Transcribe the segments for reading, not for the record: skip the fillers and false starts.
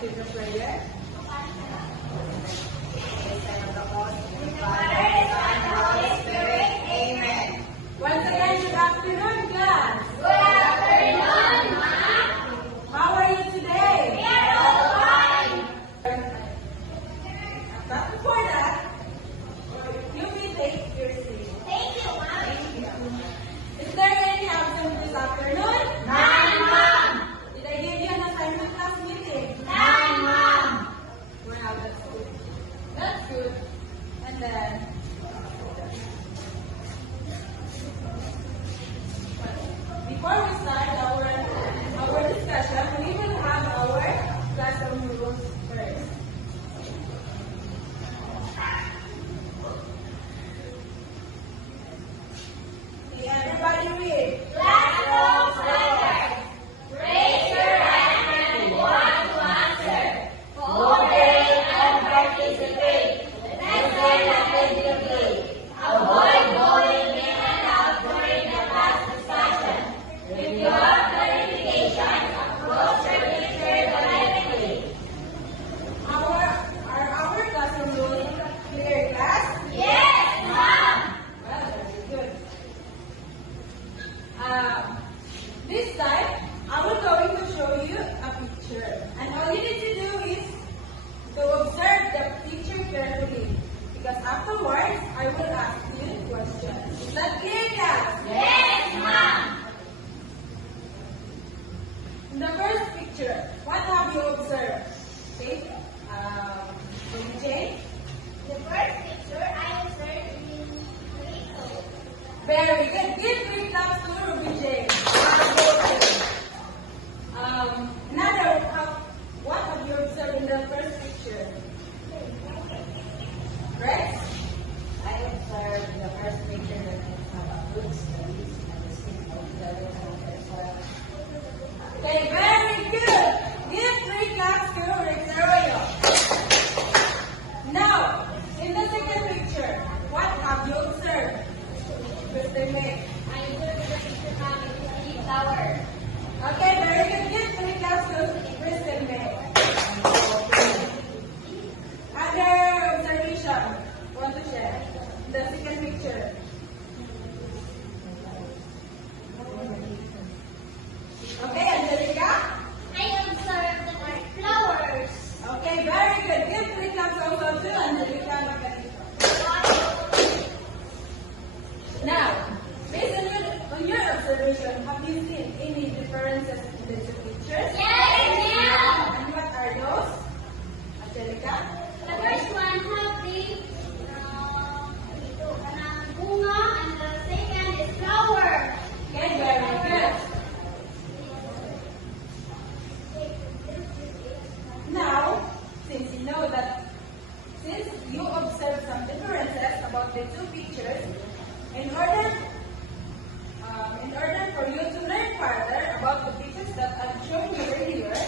give a prayer. Amen. Once again, good afternoon, class. Good afternoon, Ma'am. How are you today? We are all fine. But before that, you may take your seat. Thank you, Ma'am. Is there any absent this afternoon? None, Ma'am. Did I give you an assignment class meeting? None, Ma'am. Wow, that's good. That's good. And then, before we start our discussion, we will have our classroom rules first. Okay, everybody read. Classroom standards. Raise your hand if you want to answer. Cooperate and participate. Listen attentively. Avoid going in and out during the class discussion. If you have clarification, approach your teacher directly. Are our classroom rules clear, class? Yes, Ma'am. Well, very good. This time, I will going to show you a picture. And all you need to do is to observe the picture carefully. Because afterwards, I will ask you questions. Is that clear, class? Yes, Ma'am. In the first picture, what have you observed? Okay, Jay? The first picture I observed in Rico. Very good. Give 3 claps to Ruby J. What have you observed in the first picture? Right? I observed in the first picture that it's about books, studies, and the same together as well. Okay, very good. Give 3 claps to Rick Arroyo. Now, in the second picture, what have you observed? Kristen May. I observed the picture having a tower. Okay, very good. Give 3 claps to Kristen May. Other observation, want to share? The second picture. Okay, Angelica? I observed the flowers. Okay, very good. Give 3 claps also to Angelica Magalito. Now, based on your observation, have you seen any differences in the two pictures? Yes, ma'am. And what are those? Angelica? The first one have the bunga and the second is flower. Okay, very good. Now, since you observed some differences about the two pictures, in order for you to learn further about the pictures that I've shown you earlier,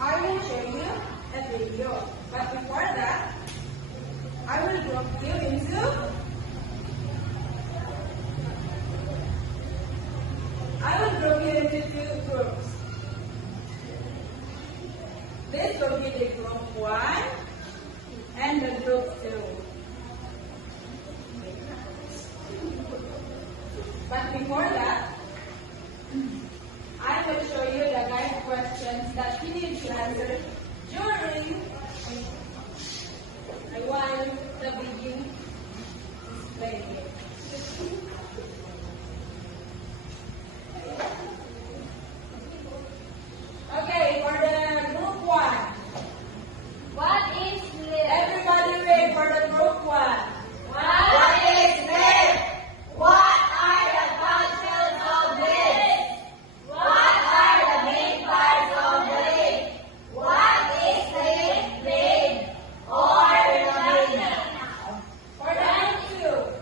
I will show you a video. But before that, I will group you into two groups. This will be the group 1 and the group 2. But before that, I will show you the guide questions that you need to answer during while the video is playing. Okay, for the group 1. What is lip? Everybody read for the group 1. What is lip? What are the functions of lips? What are the main parts of the lip? What is the lip vein or the vagina? For the group 2.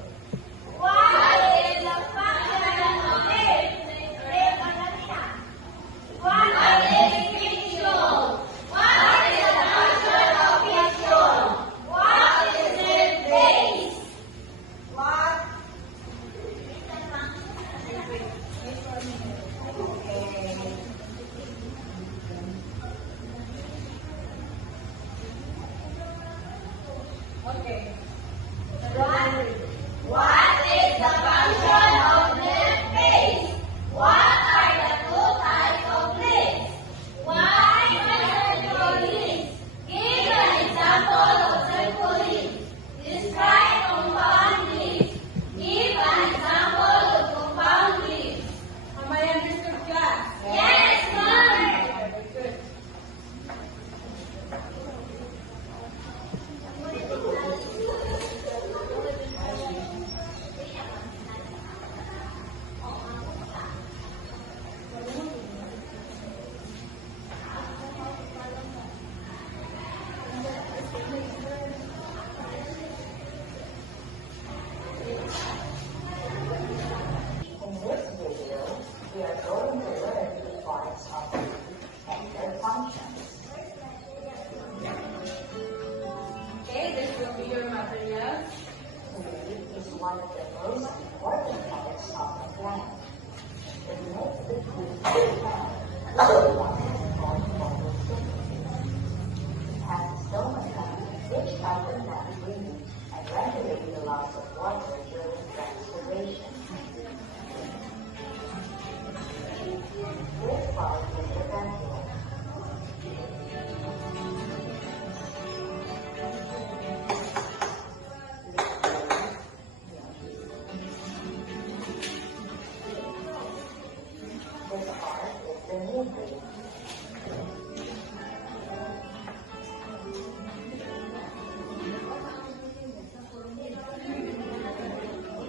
part is the midrib.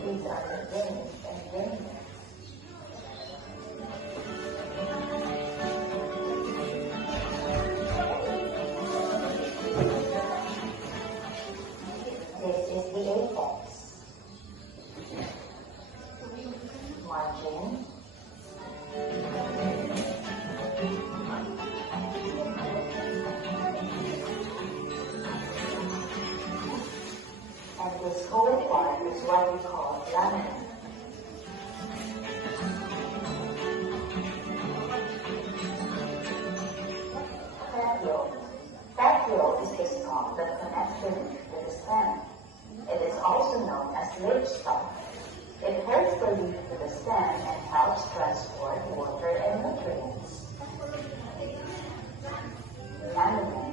These are the veins and veinlets. This is the apex. Margin. And this whole part is what we call lamina. Petiole. Petiole is the stalk that connects the leaf to the stem. It is also known as leaf stalk. It holds the leaf to the stem and helps transport water and nutrients. Lamina.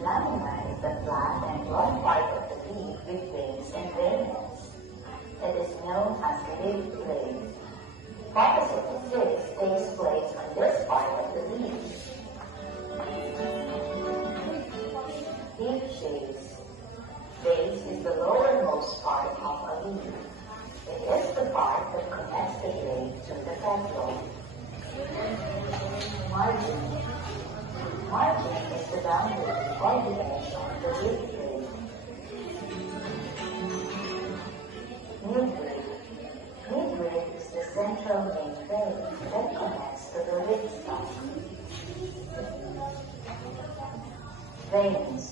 Lamina is the flat and long part of the leaf with veins and veinlets. It is known as leaf blade. Photosynthesis takes place on this part of the leaf. Leaf base. Base is the lowermost part of a leaf. It is the part that connects the blade to the petiole. Margin. Margin is the boundary or the edge of the leaf blade. Midrib. Midrib is the central main vein that connects to the rootstock. Veins.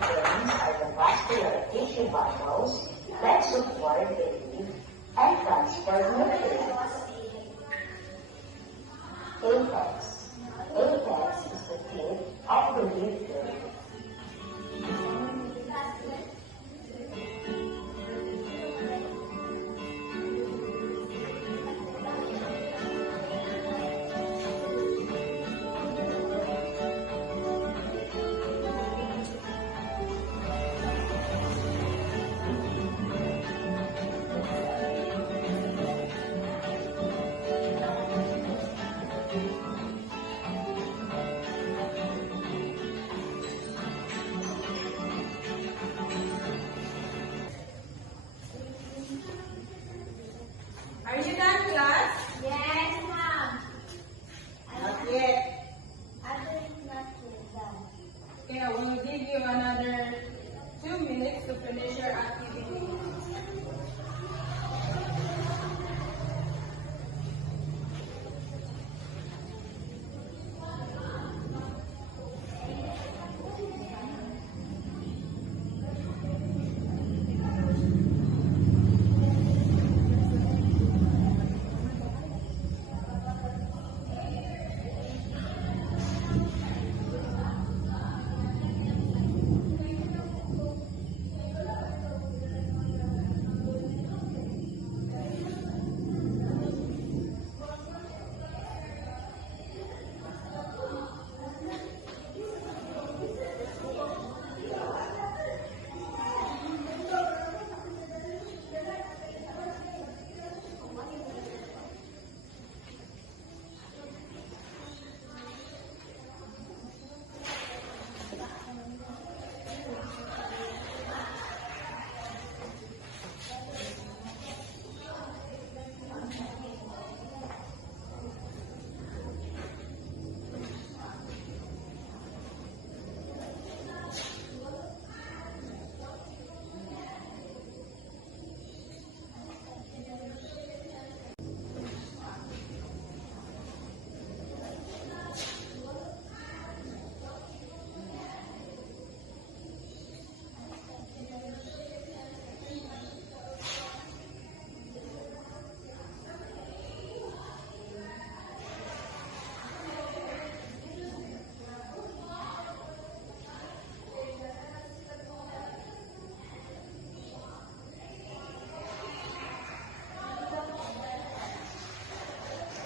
Veins are the vascular tissue bundles that support the leaf and transport nutrients. Apex. Apex is the tip of the leaf blade. Are you done, class? Yes, ma'am. Not yet. Actually, not yet done. Okay, I will give you another 2 minutes to finish your activity.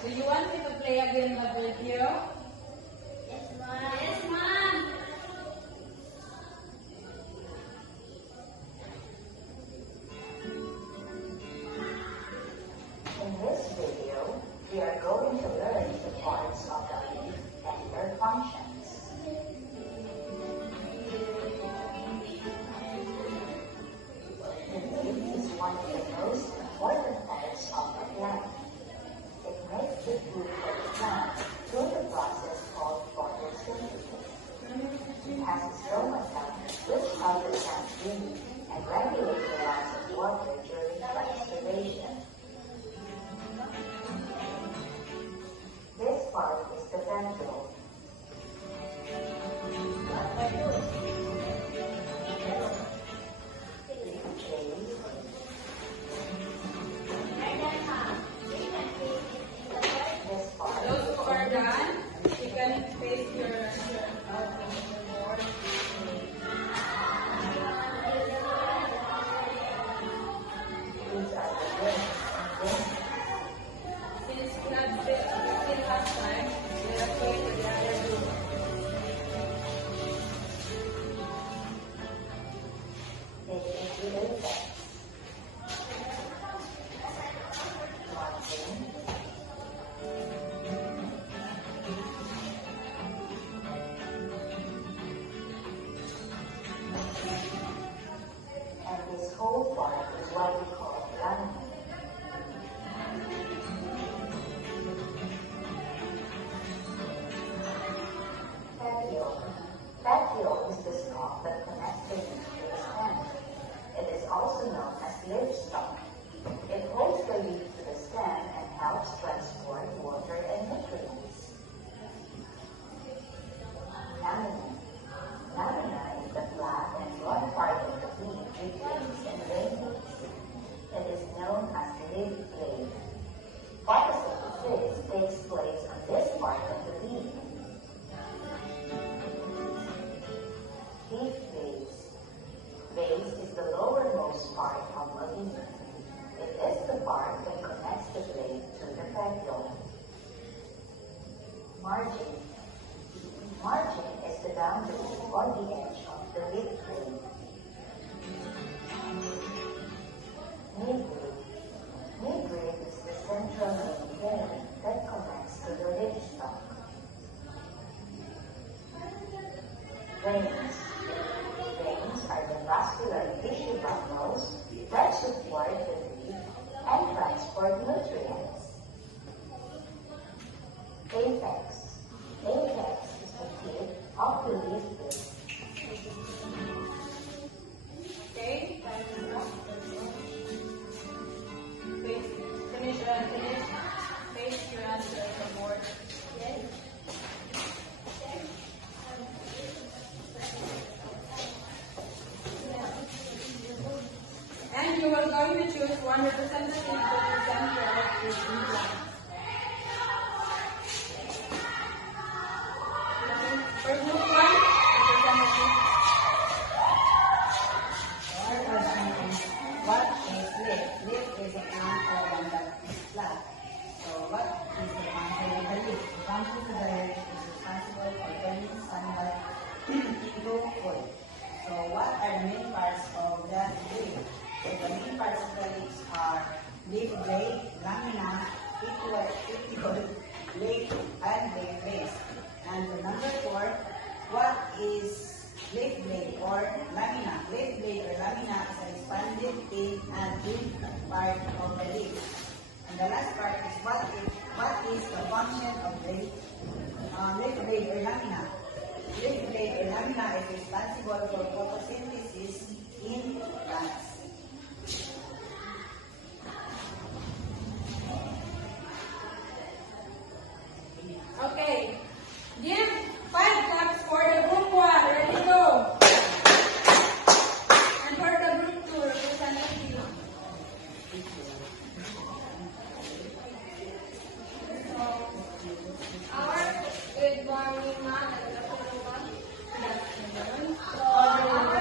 Do you want me to play again the video? Yes, ma'am. Yes, ma'am. In this video, we are going to learn food for the plant through the process called photosynthesis. It has stomata, which help the plant breathe and regulate the loss of water during respiration. This part is the ventral. This part. Those who are done, you can face your out on the board. These are the limbs. Since we had still last time, we are going to the other room. This is the apex. Margin. And this whole part is what we call lamina. Petiole. Petiole is the stalk that connects the leaf to the stem. It is also known as leaf stalk. It holds the leaf to the stem and helps transport water and nutrients. Lamina. Lamina is the flat and broad part of the leaf with leaves and veins. It is known as leaf blade. Photosynthesis takes place on this part of the leaf. Leaf base. Base is the lowermost part of a leaf. It is the part that connects the blade to the petiole. Margin. Margin is the boundary or the edge of the leaf blade. Midrib. Midrib is the central main vein that connects to the leaf stalk. Veins. Veins are the vascular tissue bundles that support the leaf and transport nutrients. Apex. Apex is the tip of the leaf blade. Okay, time is up. Face, finish, face your answer on the board. Yes. And you are going to choose one representative to present your this implant. First one, representative. Our question is, what is leaf? Leaf is a plant organ that is flat. So what is the function of the leaf? The function of the leaf is responsible for turning sunlight into food. So what are the main parts of that leaf? So the main parts of the leaves are leaf blade, lamina, petiole, leaf, and leaf base. And the number 4, what is leaf blade or lamina? Leaf blade or lamina is an expanded, thin, and thin part of the leaf. And the last part is what is the function of leaf blade or lamina? Leaf blade or lamina is responsible for photosynthesis in plants. Okay. Give 5 claps for the group 1. Ready, go. And for the group 2, representative. Our good morning, ma'am. Good afternoon. Good afternoon.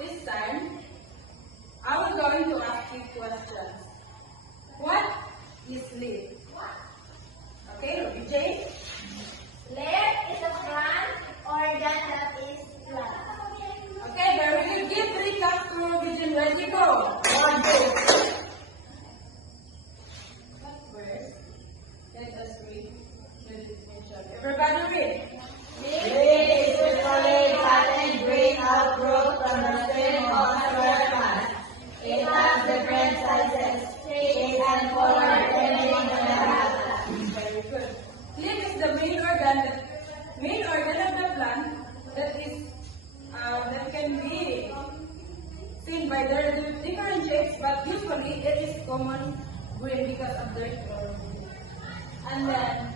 this time, I was going to ask you questions. What is leaf? Okay, Ruby J. Leaf is a plant organ that is flat. Okay, very good. Give 3 claps to Ruby J. Ready, go. 1, 2. Where? Let us read the definition. Everybody read. Leaf is usually patterned green outgrowth from the stem of a soil plant. It has different sizes, shape, and color depending on the habitat. Very good. Leaf is the main organ of the plant that can be seen by their different shapes, but usually it is common green because of their color. And then,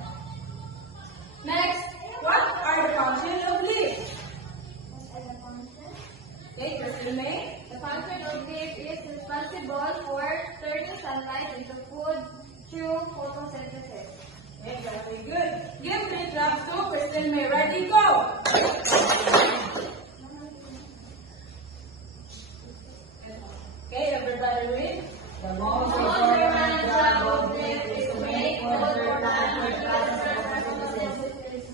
next, what are the functions of leaves? Okay, Crystal May. The function of leaf is responsible for turning sunlight into food through photosynthesis. Okay, very good. Give 3 claps to Crystal May. Ready, go. Okay, everybody read. The most important job of leaf is to make food for plant with process of photosynthesis.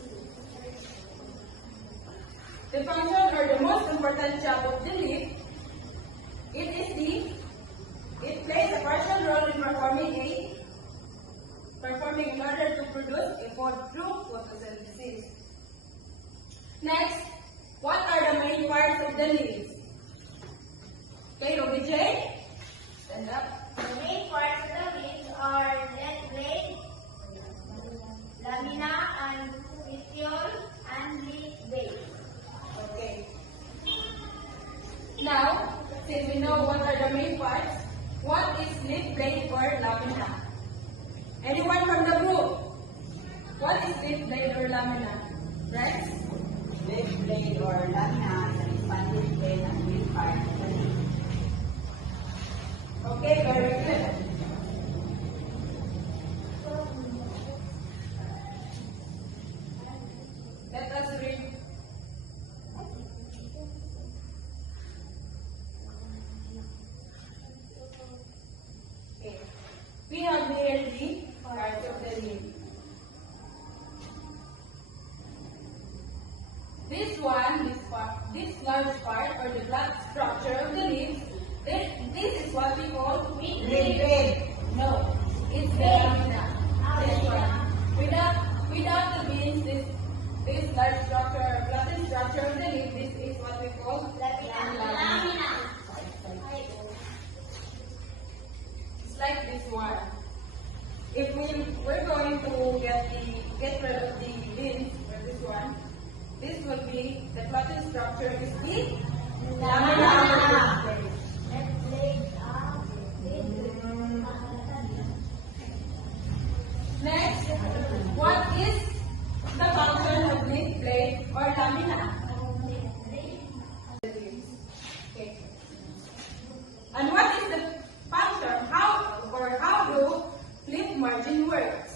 The function or the most important job of the leaf, it plays a partial role in performing in order to produce a food through photosynthesis. Next, what are the main parts of the leaves? Okay, Ruby J, stand up. The main parts of the leaves are leaf blade, lamina, and petiole, and leaf base. Okay. Now, since we know what are the main parts, what is leaf blade or lamina? Anyone from the group? What is leaf blade or lamina? Rex? Leaf blade or lamina is an expanded blade and green part of the leaf. Okay, very good. Let us read. Okay. We have here the parts of the leaf. This large part or the black structure of the leaves, this is what we call Leaf blade. No, it's the lamina. This one. Without the beans, this large structure or flattened structure of the leaf, this is what we call lamina. It's like this one. If we're going to get rid of the beans or this one, this will be the flattened structure is the lamina. Next, what is the function of leaf blade or lamina? Okay. And what is the function? How do leaf margin works?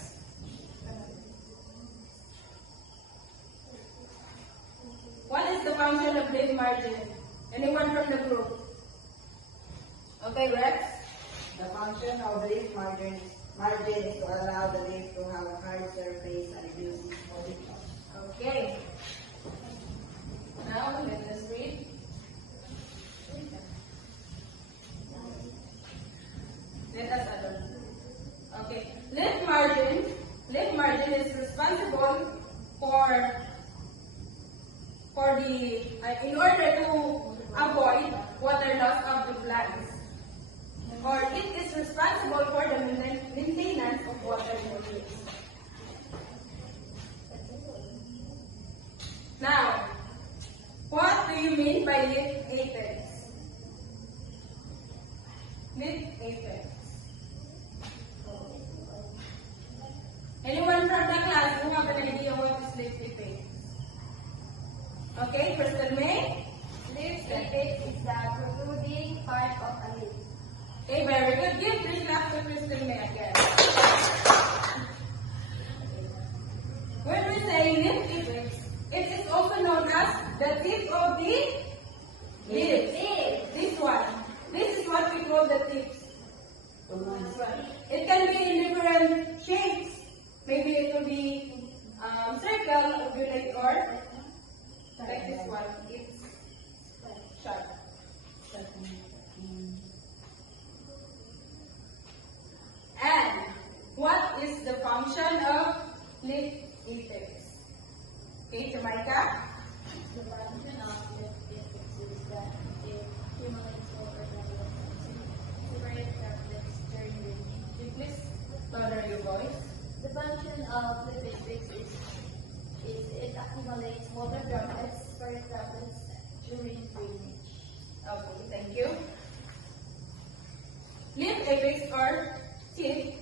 What is the function of leaf margin? Anyone from the group? Okay, Rex? The function of leaf margin is to allow the leaf to have a hard surface and reduce its moisture. Okay. Now let us read. Let us add. Okay. Leaf margin is responsible for in order to avoid water loss of the plants. Or it is responsible for the maintenance of water in the leaves. Now, what do you mean by leaf apex? Leaf apex. Anyone from the class who have an idea what is leaf apex? Okay, Crystal May? Leaf apex is the protruding part of a leaf. Okay, very good. Give 3 claps to Crystal May again. When we say leaf apex, it is also known as the tip of the leaf. This one. It can be in different shapes. Maybe it will be circle, oblate, or like this one. It's sharp. And what is the function of lip apex? Okay, Jamaica? The function of lip apex is that it accumulates water droplets and separate droplets during breathing. Can you please louder your voice? The function of lip apex is it accumulates water droplets, separate droplets during breathing. Okay, thank you. Lip apex or tip,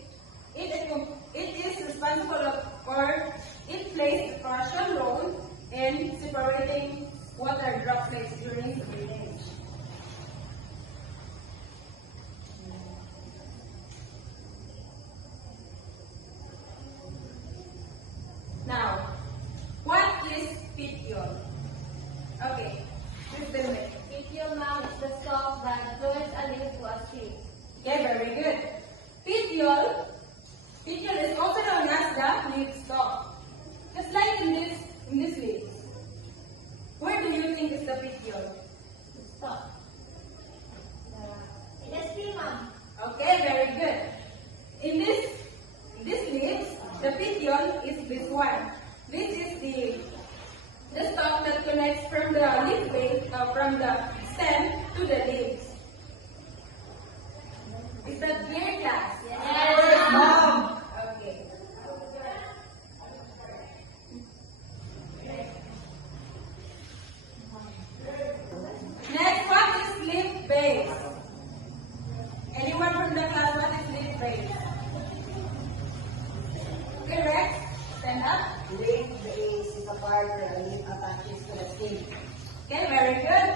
it is responsible or it plays a crucial role in separating water droplets during breathing. Now, what is petiole? Okay, Crystal May. Petiole mouth is the stalk that joins a leaf to a seed. Okay, very good. Petiole is also known as the leaf stalk. Just like in this leaf. Where do you think is the petiole? The stalk. In a stem, ma'am. Okay, very good. In this leaf, the petiole is this one. This is the stalk that connects from the leaf base, from the stem to the leaves. Is that clear, class? Yes, Mom! Okay. Next, what is leaf base? Anyone from the class, what is leaf base? Okay, Rex, stand up. Leaf base is a part where a leaf attaches to the stem. Okay, very good.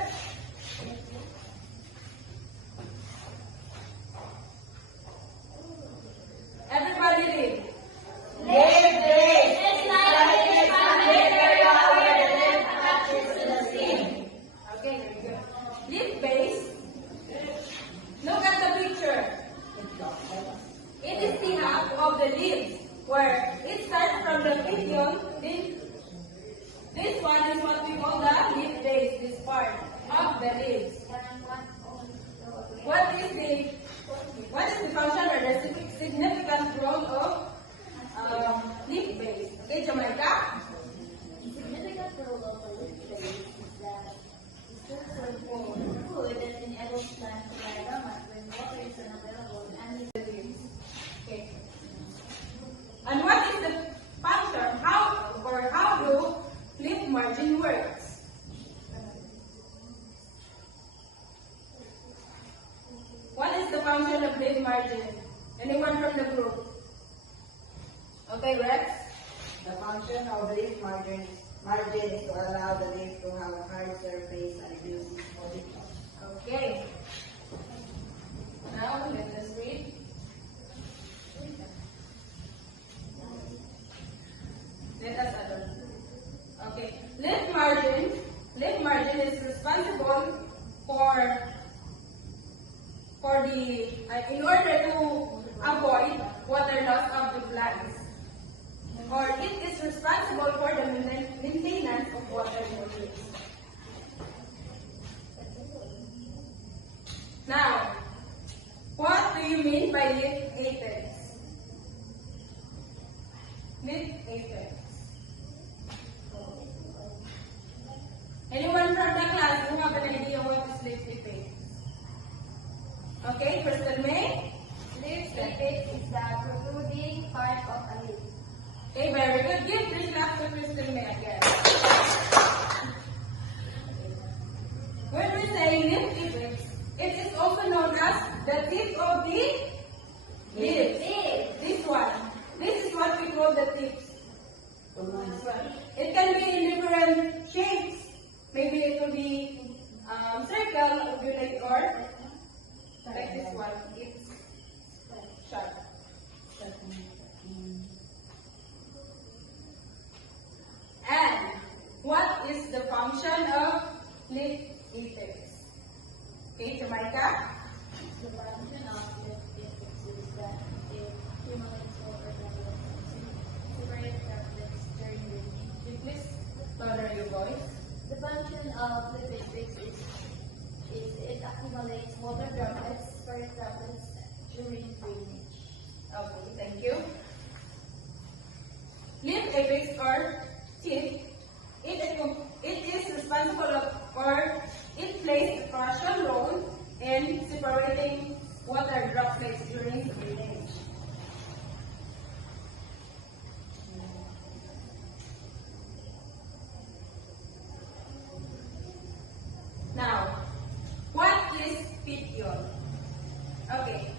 Everybody read. Leaf base It's like a magnet area where the leaf attaches to the stem. Okay, very good. Leaf base. Look at the picture. It is the half of the leaves where it starts from the petiole. This one is what we call the leaf base, this part of the leaves. What is the function or the significant role of leaf base? Okay, Jamaica? The significant role of the leaf base is that it serves as food that enables plants to lie dormant when water is unavailable and The leaves. Okay. And what is the function? How do leaf margin works? What is the function of leaf margin? Anyone from the group? Okay, Rex? The function of leaf margin is to allow the leaf to have a hard surface and reduce moisture. Okay. Now let us read. Let us add. Okay. Leaf margin is responsible for the in order to avoid water loss of the plants. Or it is responsible for the maintenance of water molecules. Now, what do you mean by leaf apex? Leaf apex. Anyone from the class who have an idea what is leaf apex? Okay, Crystal May? leaf apex is the protruding part of a leaf. Okay, very good. Give 3 claps to Crystal May again. When we say leaf apex, it is also known as the tip of the leaf. This one. This is what we call the tips. This one. It can be in different shapes. Maybe it will be circle, oblate, or like this one. It's sharp. And what is the function of leaf apex? Okay, Jamaica? The function of leaf apex is that it accumulates water droplets and separate droplets during raining. Could you please louder your voice? The function of the matrix is it accumulates water droplets, separate droplets during drainage. Okay, thank you. Leaf apex or tip, it is responsible for, it plays a crucial role in separating water droplets during drainage. Now, what is petiole? Okay,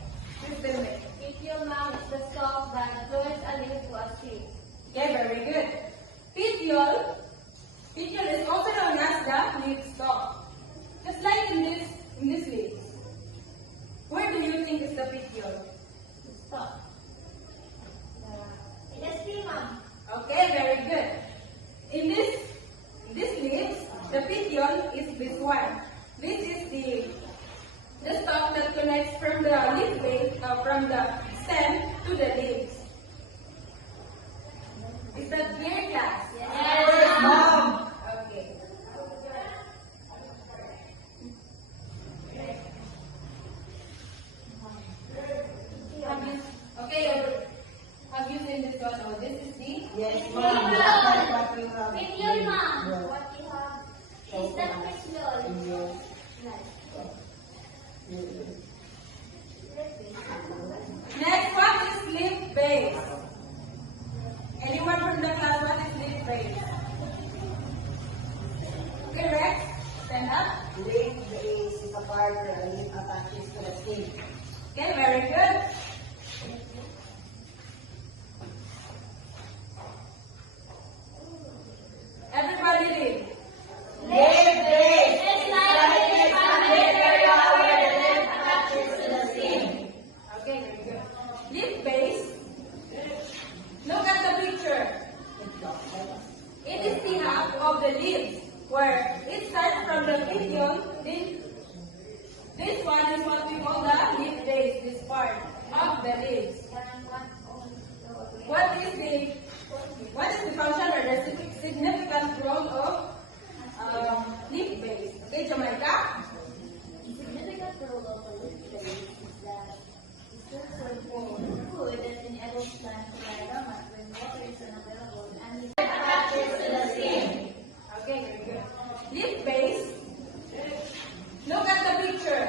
please tell me. Petiole, ma'am, is the stalk that joins a leaf to a tree. Okay, very good. Petiole is also known as the leaf stalk. Just like in this leaf. Where do you think is the petiole? The stalk. In a tree, ma'am. Okay, very good. In this leaf, the petiole is this one. This is the stalk that connects from the leaf base, from the stem to the leaves. Is that clear, class? Yes, Mom. Okay. Have you seen this one? Oh, this is the Yes, ma'am. That's what we have. Petiole, ma'am. Yeah. What you have is the petiole. next one is leaf base. Anyone from the class, what is leaf base? Okay, Rex, stand up. Leaf base is a part where a leaf attaches to the stem. Okay, very good. Everybody read. Leaf base It's like a leaf area where the leaf attaches to the stem. Okay, very good. Leaf base. Look at the picture. It is the half of the leaves where it starts from the petiole. This one is what we call the leaf base, this part of the leaves. What is the function or the significant role of leaf base? Okay, Jamaica? The significant role of the leaf base is that it serves as food that enables plants to lie dormant when water is unavailable and it attaches to the stem. Okay, very good. Leaf base. Look at the picture.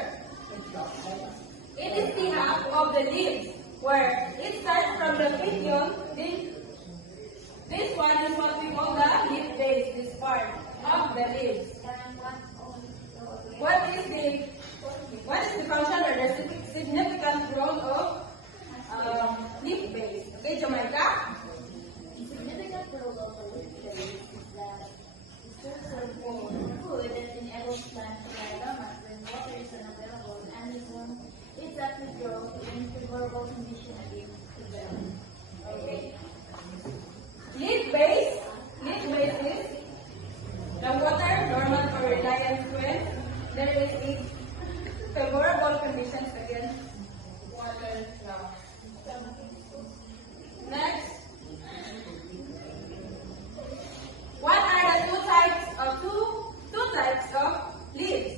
It is the half of the leaves where it starts from the petiole. This one is what we call the leaf base, this part of the leaves. What is the function or the significant role of leaf base? Okay, Jamaica? The significant role of the leaf base is that it serves as food that enables plants to lie dormant when water is unavailable and it actually grows in favorable condition again to develop. Okay. Leaf base is the water dormant or reliant when there is a favorable conditions against water loss. Next, what are the two types of leaves?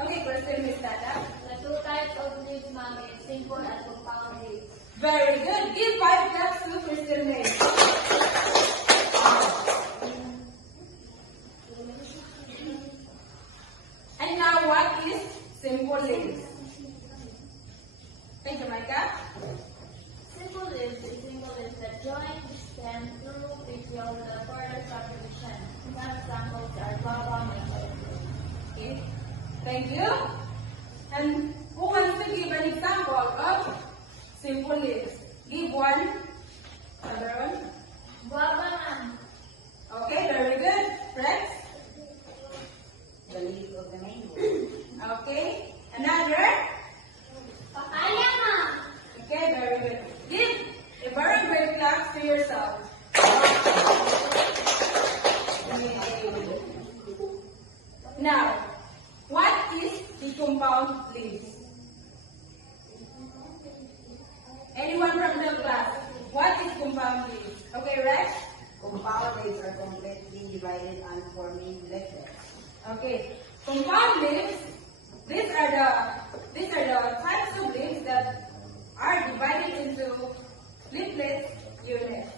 Okay, Kristen, Miss Tata. The two types of leaves, ma'am, is simple and compound leaves. Very good. Give 5 claps to Crystal May. And now what is simple leaves? Thank you, Micah. Simple leaves is simple leaves that join the stem through petiole with a further subdivision. Some examples are guava and orange. Okay. Thank you. And who wants to give an example of simple leaves? Give one. Another one. Guava, ma'am. Okay, very good. Rex? The leaf of the mango. Okay. Another? Papaya, ma'am. Okay, very good. Give a very great clap to yourself. Now, what is the compound leaves? Anyone from the class? What is compound leaves? Okay, Rex? Compound leaves are completely divided and forming leaflets. Okay. Compound leaves, these are the types of leaves that are divided into leaflet units.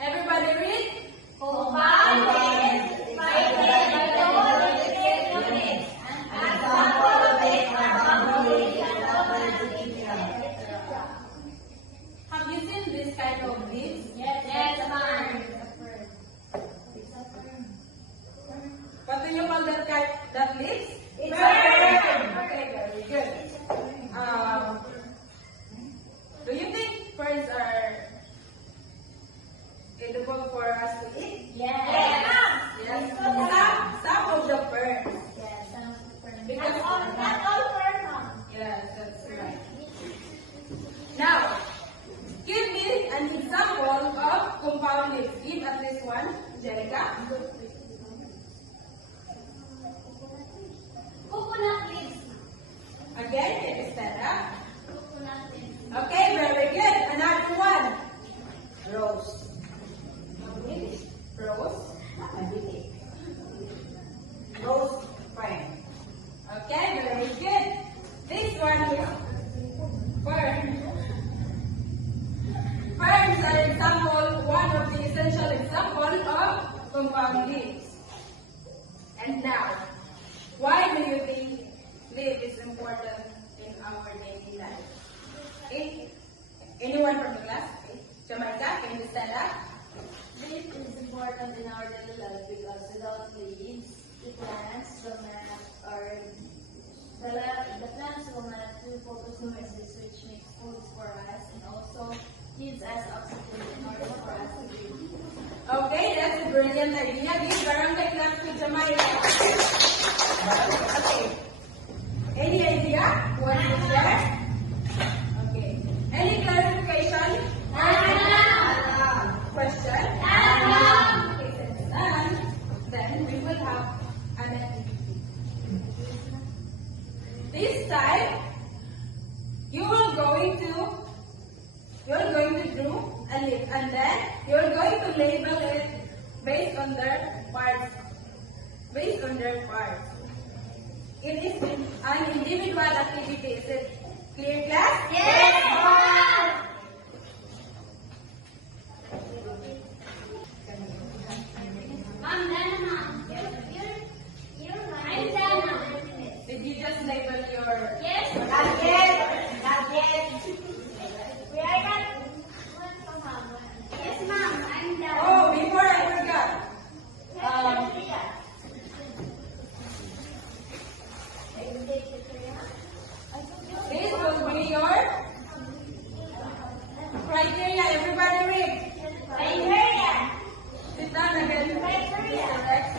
Everybody read? Compound leaves divided into leaflet units. An example of it are bamboo leaves and rubber leaves. Have you seen this kind of leaves? Yes, ma'am. What do you call that leaves? It's a fern. Okay, very good. Do you think ferns are edible for us to eat? Yes. Yes. Some of the ferns. Because Not all fern, ma'am. yes, that's right. Now, give me an example of compound leaves. Give at least one, Jerica. Coconut leaves. Again, can you stand up? Coconut leaves. Okay, very good. Another one. Rose. Rose. Rose fern. Okay, very good. This one is fern. Ferns are example, one of the essential example of compound leaves. And now, why do you think leaf is important in our daily life? Okay? Anyone from the class? Okay. Jamaica, can you stand up? Leaf is important in our daily life because without leaves, the plants will not, or the plants will not do photosynthesis, which makes foods for us and also gives us oxygen in order for us to breathe. Okay, that's a brilliant idea. Give barangay class to Jamaica. Okay. Any idea what is there? Okay. Any clarification? Question? Okay, since none, then we will have an activity. This time, you're going to draw a leaf and then you're going to label it based on their parts. It is an individual activity. Is it clear, class? Yes, ma'am. Ma'am, Dana, ma'am. You're right. I'm Dana. Did you just label your... Yes. Not yet. Not yet. We are not. Yes, ma'am. I'm Dana. Oh, before I forgot. This will be your criteria. Everybody read. Criteria. Sit down again. Criteria. Correct.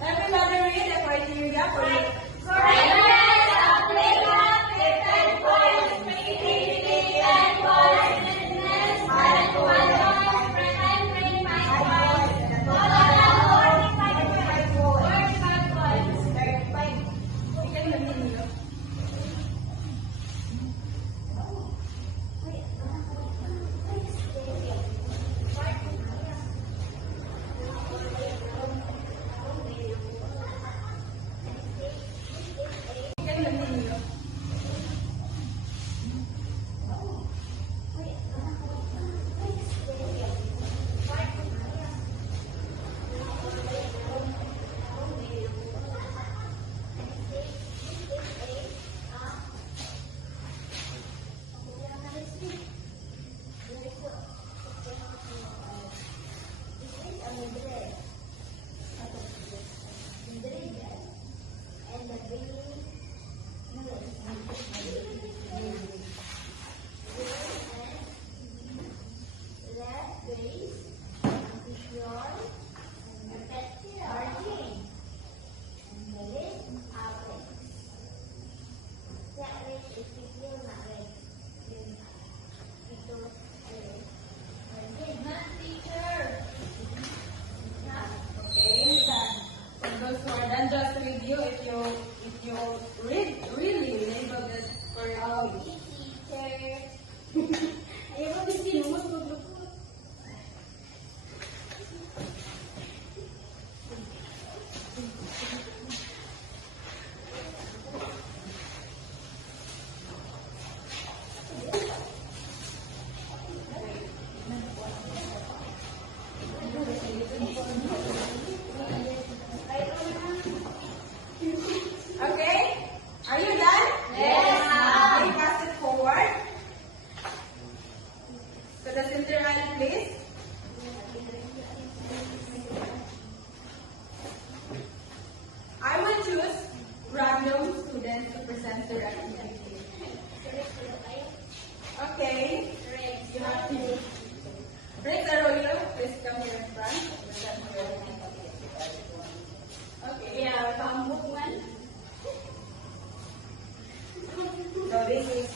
Everybody read the criteria for you. Correctness of makeup, patent points, creativity, and qualitative, and quality, present, brain, mind, points, total, 45 points. We can continue.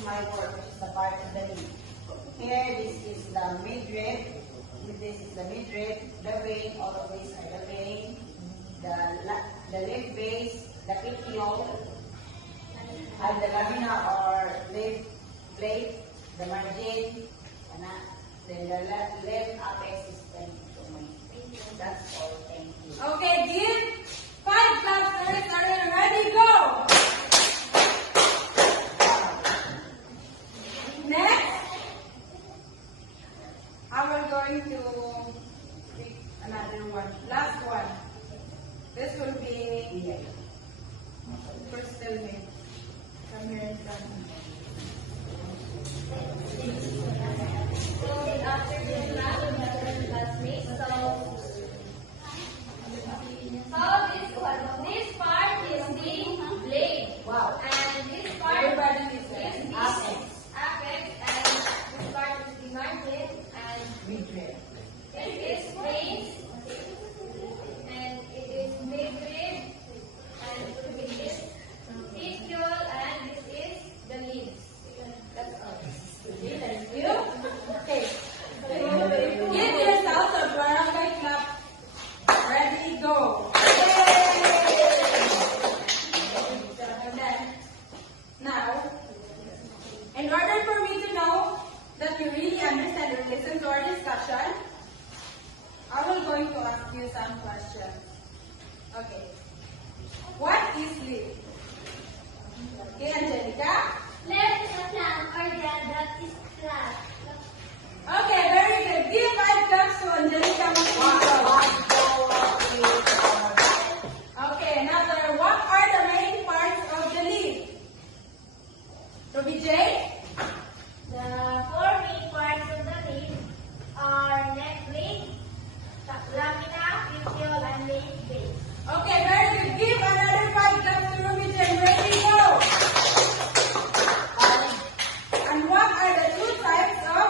hyoid, which is the part of the leaf. Here, this is the midrib. This is the midrib, the vein, all of these are the vein, the lymph base, the petiole, and the lamina or lymph plate, the margin, then the left apex is pentomen. That's all. Thank you. Okay, give 5 claps. Are you ready? Go! Next, I'm going to pick another one. Last one. This will be Crystal May. Come here in front. So after this class, we have learned classmates. This part is the blade. Wow. And this part Everybody is listen. the apex. And this part is the margin. And Midrib. it is base. And it is midrib. And it is petiole. And this is the leaves. That's all. Thank you. Okay. Give yourself a barangay clap. Ready, go. And then, now, in order for me to know that you really understand or listen to our discussion, I will going to ask you some questions. Okay. What is leaf? Okay, Angelica? Left is a plant organ that is flat. Okay, very good. Give 5 claps to Angelica Mosquito. Okay, another. What are the main parts of the leaf? Ruby J? The 4 main parts of the leaf are neck blade, lamina, petiole, and leaf base. Okay, very good. Give another 5 claps to Ruby J. Ready, go. And what are the 2 types of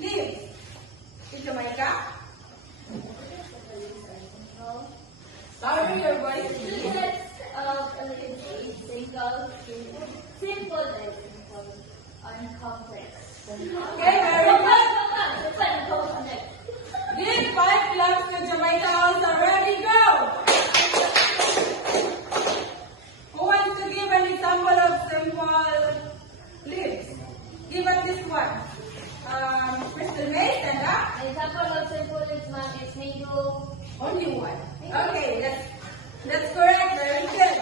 leaves? Teacher Micah? Louder your voice, Two please. sets of leaves is simple and simple, and complex. Okay, very good. Give 5 claps to Jamaica also. Ready, go. Who wants to give an example of simple leaves? Give us this one. Crystal May, stand up. An example of simple leaves, ma'am, is mango. Only one. Okay, that's correct. Very good.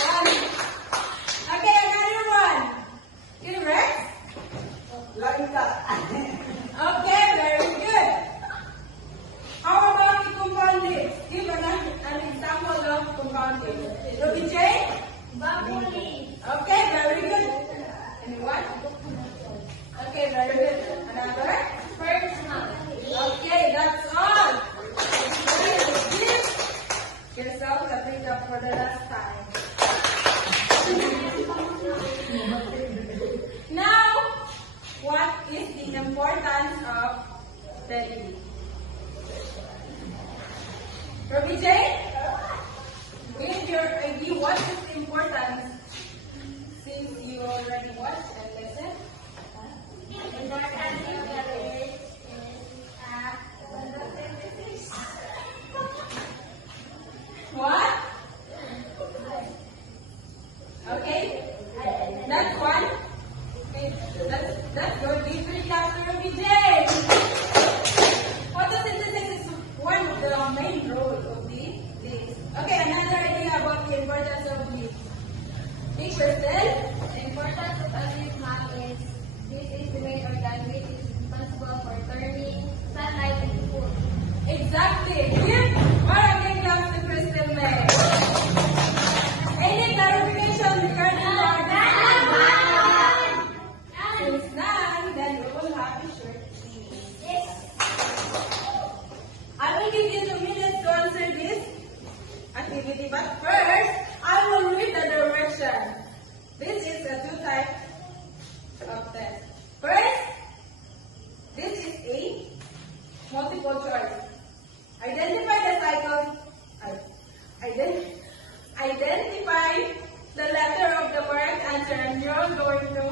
One. Okay, another one. Give Rex. Okay, very good. How about the compound leaves? Give an example of compound leaves. Ruby J? Bamboo leaf. Okay, very good. Anyone? Okay, very good. Another? Ferns, ma'am. Okay, that's all. Give yourself a big up for the last time. Now, what is the importance of the leaf? Ruby J? Give your idea what is the importance since you already watched and listened. What? Okay. That's one. Okay. That's good. Give 3 claps to Ruby J. Photosynthesis is one of the main roles of the leaves. Okay, another idea about the importance of leaves. Teacher said, The importance of a leaf, ma'am, is this is the main organ which is responsible for turning sunlight into food. exactly. Give barangay claps to Crystal May. Any clarification regarding the Since none, then we will have a short tea. I will give you 2 minutes to answer this activity, but first, I will read the direction. This is a 2 types of test. First, this is a multiple choice. Identify the cycle. Identify the letter of the correct answer, and you're going to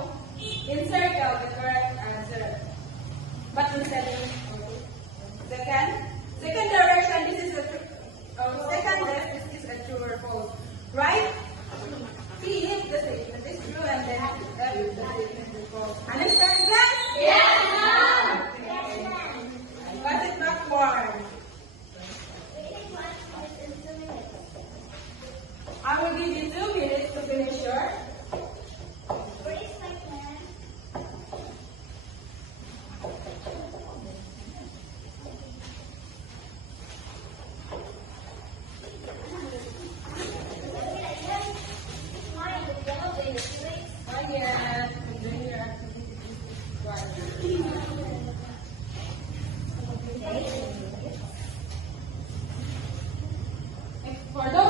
For those